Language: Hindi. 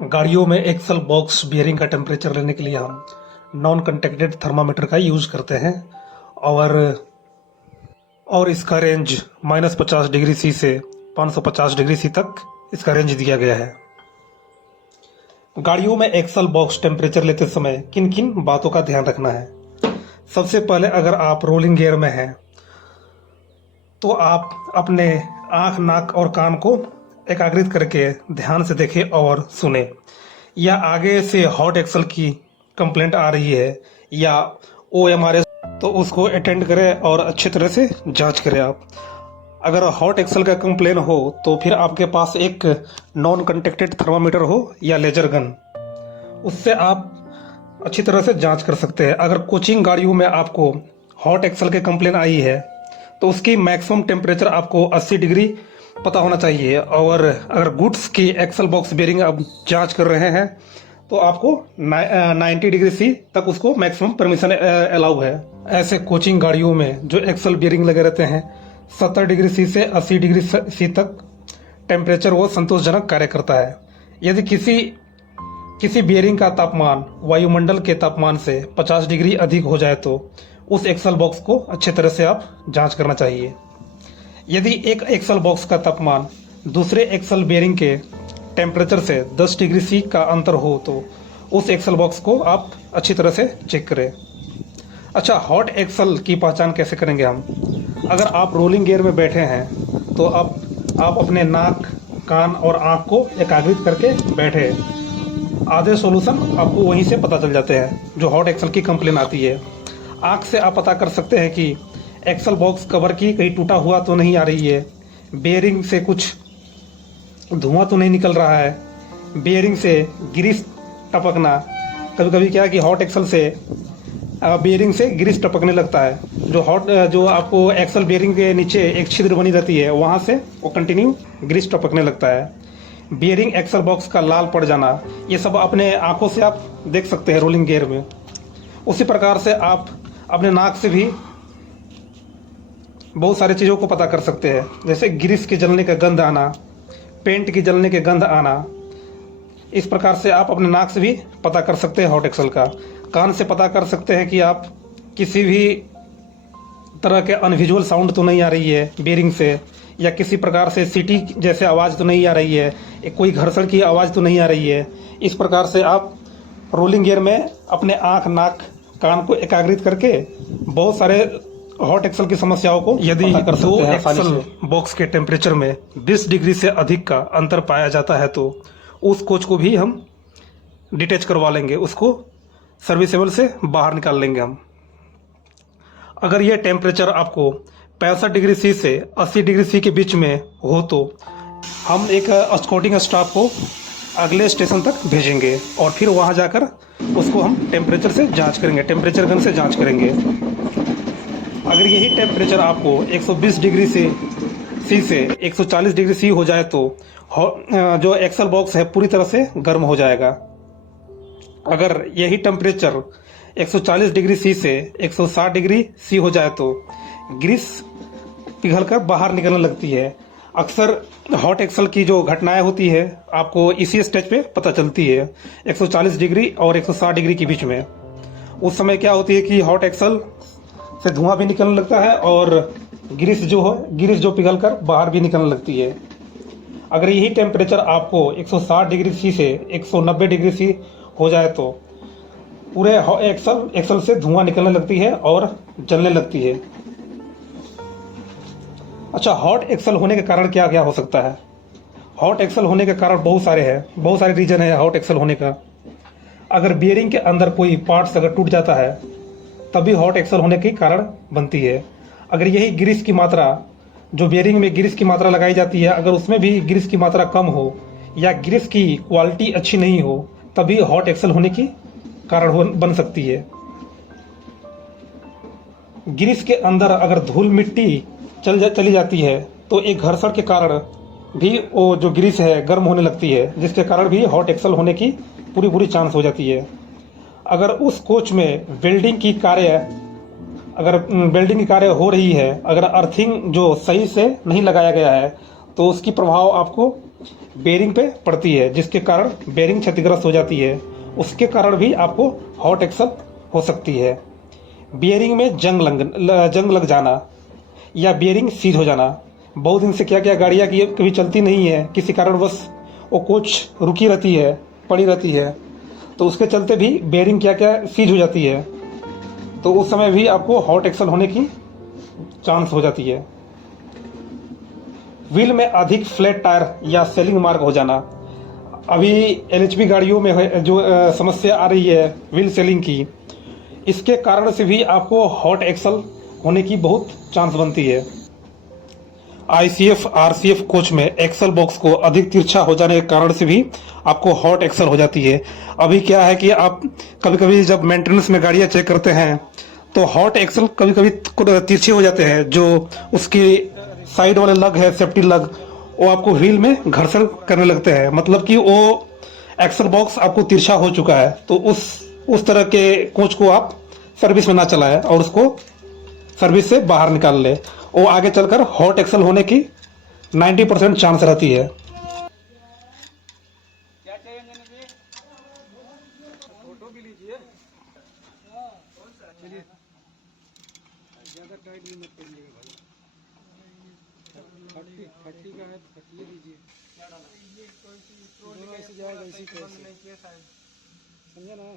गाड़ियों में एक्सल बॉक्स बियरिंग का टेम्परेचर लेने के लिए हम नॉन कंटेक्टेड थर्मामीटर का यूज करते हैं और इसका रेंज -50 डिग्री सी से 550 डिग्री सी तक इसका रेंज दिया गया है। गाड़ियों में एक्सल बॉक्स टेम्परेचर लेते समय किन किन बातों का ध्यान रखना है। सबसे पहले अगर आप रोलिंग गियर में हैं तो आप अपने आंख, नाक और कान को एकाग्रित करके ध्यान से देखें और सुने। या आगे से हॉट एक्सल की कंप्लेंट आ रही है या OMRS, तो उसको अटेंड करें और अच्छी तरह से जांच करें। आप अगर हॉट एक्सल का कंप्लेन हो तो फिर आपके पास एक नॉन कंटेक्टेड थर्मामीटर हो या लेजर गन, उससे आप अच्छी तरह से जांच कर सकते हैं। अगर कोचिंग गाड़ियों में आपको हॉट एक्सल के कंप्लेन आई है तो उसकी मैक्सिमम टेम्परेचर आपको 80 डिग्री पता होना चाहिए। और अगर गुड्स की एक्सल बॉक्स बेयरिंग आप जांच कर रहे हैं तो आपको 90 डिग्री सी तक उसको मैक्सिमम परमिशन अलाउ है। ऐसे कोचिंग गाड़ियों में जो एक्सल बेयरिंग लगे रहते हैं 70 डिग्री सी से 80 डिग्री सी तक टेम्परेचर वो संतोषजनक कार्य करता है। यदि किसी बियरिंग का तापमान वायुमंडल के तापमान से 50 डिग्री अधिक हो जाए तो उस एक्सल बॉक्स को अच्छे तरह से आप जांच करना चाहिए। यदि एक एक्सल बॉक्स का तापमान दूसरे एक्सल बेयरिंग के टेम्परेचर से 10 डिग्री सी का अंतर हो तो उस एक्सल बॉक्स को आप अच्छी तरह से चेक करें। अच्छा, हॉट एक्सल की पहचान कैसे करेंगे हम? अगर आप रोलिंग गियर में बैठे हैं तो आप अपने नाक, कान और आँख को एकाग्रित करके बैठे। आधे सॉल्यूशन आपको वहीं से पता चल जाते हैं जो हॉट एक्सल की कंप्लेन आती है। आँख से आप पता कर सकते हैं कि एक्सल बॉक्स कवर की कहीं टूटा हुआ तो नहीं आ रही है, बेयरिंग से कुछ धुआं तो नहीं निकल रहा है, बेयरिंग से ग्रीस टपकना। कभी कभी क्या है कि हॉट एक्सल से बेयरिंग से ग्रीस टपकने लगता है। जो आपको एक्सल बेयरिंग के नीचे एक छिद्र बनी रहती है वहाँ से वो कंटिन्यू ग्रीस टपकने लगता है। बेयरिंग एक्सल बॉक्स का लाल पड़ जाना, ये सब अपने आंखों से आप देख सकते हैं रोलिंग गियर में। उसी प्रकार से आप अपने नाक से भी बहुत सारी चीज़ों को पता कर सकते हैं, जैसे ग्रीस के जलने का गंध आना, पेंट की जलने के गंध आना। इस प्रकार से आप अपने नाक से भी पता कर सकते हैं हॉट एक्सल का। कान से पता कर सकते हैं कि आप किसी भी तरह के अनविजुअल साउंड तो नहीं आ रही है बेयरिंग से, या किसी प्रकार से सीटी जैसे आवाज़ तो नहीं आ रही है, कोई घर्षण की आवाज़ तो नहीं आ रही है। इस प्रकार से आप रोलिंग गियर में अपने आँख, नाक, कान को एकाग्रित करके बहुत सारे हॉट एक्सल की समस्याओं को यदि दो एक्सल बॉक्स के टेम्परेचर में 20 डिग्री से अधिक का अंतर पाया जाता है तो उस कोच को भी हम डिटैच करवा लेंगे, उसको सर्विसेबल से बाहर निकाल लेंगे हम। अगर यह टेम्परेचर आपको 65 डिग्री सी से 80 डिग्री सी के बीच में हो तो हम एक स्कॉटिंग स्टाफ को अगले स्टेशन तक भेजेंगे और फिर वहां जाकर उसको हम टेम्परेचर से जांच करेंगे, टेम्परेचर गन से जांच करेंगे। अगर यही टेम्परेचर आपको 120 डिग्री सी से 140 डिग्री सी हो जाए तो जो एक्सल बॉक्स है पूरी तरह से गर्म हो जाएगा। अगर यही टेम्परेचर 140 डिग्री सी से 160 डिग्री सी हो जाए तो ग्रीस पिघलकर बाहर निकलने लगती है। अक्सर हॉट एक्सल की जो घटनाएं होती है आपको इसी स्टेज पे पता चलती है, 140 डिग्री और 160 डिग्री के बीच में। उस समय क्या होती है कि हॉट एक्सल से धुआं भी निकलने लगता है और ग्रीस जो पिघलकर बाहर भी निकलने लगती है। अगर यही टेम्परेचर आपको 160 डिग्री सी से 190 डिग्री सी हो जाए तो पूरे एक्सल से धुआं निकलने लगती है और जलने लगती है। अच्छा, हॉट एक्सल होने के कारण क्या क्या हो सकता है? हॉट एक्सल होने के कारण बहुत सारे रीजन है हॉट एक्सल होने का। अगर बियरिंग के अंदर कोई पार्ट्स अगर टूट जाता है तभी हॉट एक्सल होने के कारण बनती है। अगर यही ग्रीस की मात्रा, जो बियरिंग में ग्रीस की मात्रा लगाई जाती है, अगर उसमें भी ग्रीस की मात्रा कम हो या ग्रीस की क्वालिटी अच्छी नहीं हो तभी हॉट एक्सल होने की कारण बन सकती है। ग्रीस के अंदर अगर धूल मिट्टी चली जाती है तो एक घर्षण के कारण भी वो जो ग्रीस है गर्म होने लगती है, जिसके कारण भी हॉट एक्सल होने की पूरी चांस हो जाती है। अगर उस कोच में वेल्डिंग की कार्य हो रही है, अगर अर्थिंग जो सही से नहीं लगाया गया है तो उसकी प्रभाव आपको बेरिंग पे पड़ती है, जिसके कारण बेरिंग क्षतिग्रस्त हो जाती है। उसके कारण भी आपको हॉट एक्सल हो सकती है। बियरिंग में जंग लग जाना या बियरिंग सीज हो जाना। बहुत दिन से क्या क्या गाड़ियाँ की कभी चलती नहीं है, किसी कारणवश वो कोच रुकी रहती है, पड़ी रहती है, तो उसके चलते भी बेयरिंग क्या क्या सीज हो जाती है, तो उस समय भी आपको हॉट एक्सल होने की चांस हो जाती है। व्हील में अधिक फ्लैट टायर या सेलिंग मार्क हो जाना। अभी एलएचबी गाड़ियों में जो समस्या आ रही है व्हील सेलिंग की, इसके कारण से भी आपको हॉट एक्सल होने की बहुत चांस बनती है। आईसीएफ आरसीएफ कोच में एक्सल बॉक्स को अधिक तिरछा हो जाने के कारण से भी आपको हॉट एक्सल हो जाती है। अभी क्या है कि आप कभी कभी जब मेंटेनेंस में गाड़ियां चेक करते हैं तो हॉट एक्सल कभी कभी तिरछे हो जाते हैं। जो उसके साइड वाले लग है, सेफ्टी लग, वो आपको व्हील में घर्षण करने लगते हैं, मतलब कि वो एक्सल बॉक्स आपको तिरछा हो चुका है। तो उस तरह के कोच को आप सर्विस में ना चलाएं और उसको सर्विस से बाहर निकाल ले। वो आगे चलकर हॉट एक्सल होने की 90% चांस रहती है। क्या चाहिए अंजनी जी? फोटो भी लीजिए। चलिए, ज़्यादा टाइट भी मत करिएगा भाई। 30 का है तो 30 लीजिए। दोनों ऐसे जाएगा, इसी कैसे समझे ना।